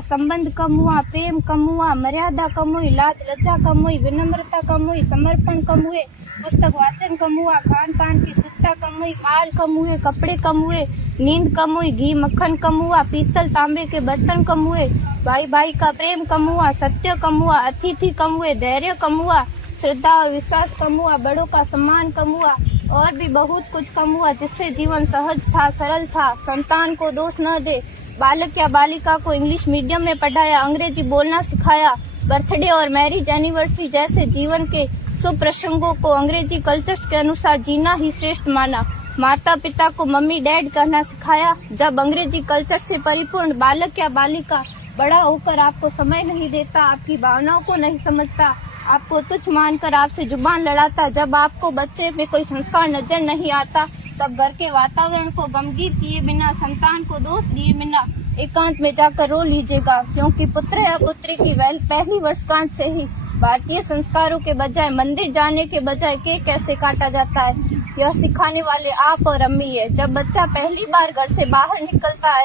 संबंध कम हुआ, प्रेम कम हुआ, मर्यादा कम हुई, लाज लज्जा कम हुई, विनम्रता कम हुई, समर्पण कम हुए, पुस्तक वाचन कम हुआ, खान पान की शुद्धता कम हुई, बाल कम हुए, कपड़े कम हुए, नींद कम हुई, घी मक्खन कम हुआ, पीतल तांबे के बर्तन कम हुए, भाई भाई का प्रेम कम हुआ, सत्य कम हुआ, अतिथि कम हुए, धैर्य कम हुआ, श्रद्धा और विश्वास कम हुआ, बड़ों का सम्मान कम हुआ और भी बहुत कुछ कम हुआ, जिससे जीवन सहज था, सरल था। संतान को दोष न दे, बालक या बालिका को इंग्लिश मीडियम में पढ़ाया, अंग्रेजी बोलना सिखाया, बर्थडे और मैरिज एनिवर्सरी जैसे जीवन के शुभ प्रसंगों को अंग्रेजी कल्चर्स के अनुसार जीना ही श्रेष्ठ माना। माता पिता को मम्मी डैड कहना सिखाया। जब अंग्रेजी कल्चर से परिपूर्ण बालक या बालिका बड़ा होकर आपको समय नहीं देता, आपकी भावनाओं को नहीं समझता, आपको तुच्छ मानकर आपसे जुबान लड़ाता, जब आपको बच्चे में कोई संस्कार नजर नहीं आता, तब घर के वातावरण को गमगीत किए बिना, संतान को दोष दिए बिना एकांत में जाकर रो लीजिएगा, क्योंकि पुत्र या पुत्री की पहली वर्षगांठ से ही भारतीय संस्कारों के बजाय, मंदिर जाने के बजाय केक कैसे काटा जाता है, यह सिखाने वाले आप और अम्मी है। जब बच्चा पहली बार घर से बाहर निकलता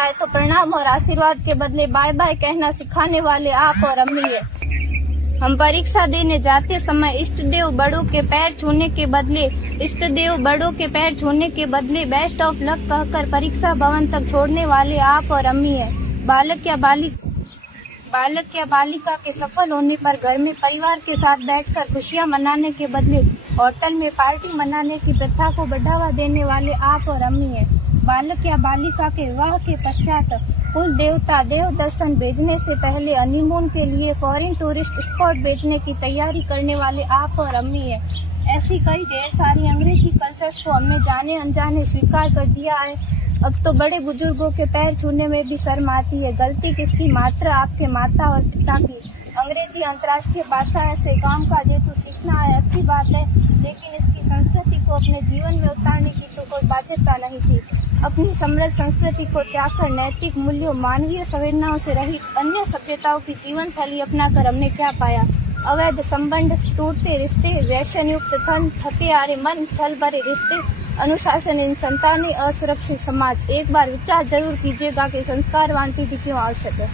है तो प्रणाम और आशीर्वाद के बदले बाय बाय कहना सिखाने वाले आप और अम्मी है। हम परीक्षा देने जाते समय इष्ट देव बड़ों के पैर छूने के बदले बेस्ट ऑफ लक कहकर परीक्षा भवन तक छोड़ने वाले आप और अम्मी है। बालक या बालिका के सफल होने पर घर में परिवार के साथ बैठकर खुशियां मनाने के बदले होटल में पार्टी मनाने की प्रथा को बढ़ावा देने वाले आप और अम्मी है। बालक या बालिका के विवाह के पश्चात कुल देवता देव दर्शन भेजने से पहले हनीमून के लिए फॉरेन टूरिस्ट स्पॉट भेजने की तैयारी करने वाले आप और अम्मी है। ऐसी कई ढेर सारी अंग्रेजी कल्चर्स को हमने जाने अनजाने स्वीकार कर दिया है। अब तो बड़े बुजुर्गों के पैर छूने में भी शर्म आती है। गलती किसकी? मात्र आपके माता और पिता की। अंग्रेजी अंतर्राष्ट्रीय भाषा है, से काम काज हेतु सीखना है, अच्छी बात है, लेकिन इसकी संस्कृति को अपने जीवन में उतारने की तो कोई बाध्यता नहीं थी। अपनी समृद्ध संस्कृति को त्याग कर नैतिक मूल्यों, मानवीय संवेदनाओं से रहित अन्य सभ्यताओं की जीवन शैली अपना कर हमने क्या पाया? अवैध संबंध, टूटते रिश्ते, व्यसन युक्त धन, थके हारे मन, छल भरे रिश्ते, अनुशासनहीन संतानें, असुरक्षित समाज। एक बार विचार जरूर कीजिएगा कि संस्कारवान पीढ़ी क्यों आवश्यक है।